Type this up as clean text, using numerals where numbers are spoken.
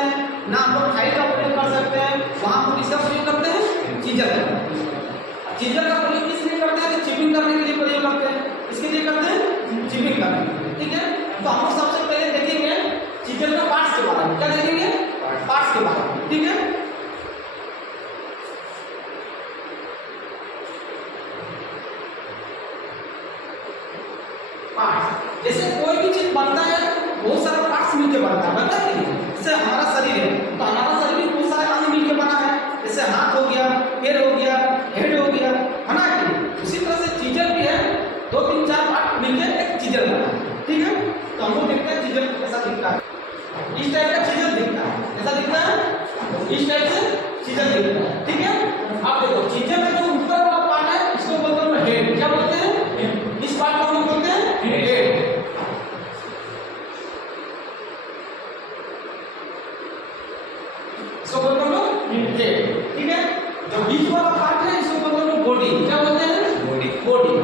हैं, ना हम लोग फाइल का प्रयोग कर सकते हैं, वहां हम किसका प्रयोग करते हैं? चीजर का। चीजर का प्रयोग किस लिए करते हैं? चिपिंग करने के लिए प्रयोग करते हैं। इसके लिए करते हैं चिपिंग करने, ठीक है। तो हम लोग सबसे पहले देखेंगे चीजर का पार्ट्स के बारे में। क्या देखेंगे? पार्ट्स के बारे में, ठीक है। पार्ट्स, जैसे कोई भी चीज बनता है बहुत सारे पार्ट्स मिलकर बनता है, बनता है नहीं? जैसे हमारा शरीर है तो हमारा शरीर भी बहुत सारे अंग मिलकर बना है, जैसे हाथ हो गया, पैर हो गया, हेड हो गया, है ना? उसी तरह से चीजर भी है, 2-3-4 पार्ट मिलकर एक चीजर बना है, ठीक है। तो हम लोग देखते हैं चीजर कैसा दिखता है। इस टाइप का चीजर दिखता है, कैसा दिखता है? इस टाइप से चीजर दिखता है, ठीक है। अब देखो चीजर में जो ऊपर वाला पार्ट है इसको बोलते हैं हेड। क्या बोलते हैं? इस पार्ट को हम लोग बोलते हैं हेड। इसको बोलते हैं हेड, ठीक है। जो बीच वाला पार्ट है इसको बोलते हैं बॉडी। क्या बोलते हैं? बॉडी। बॉडी,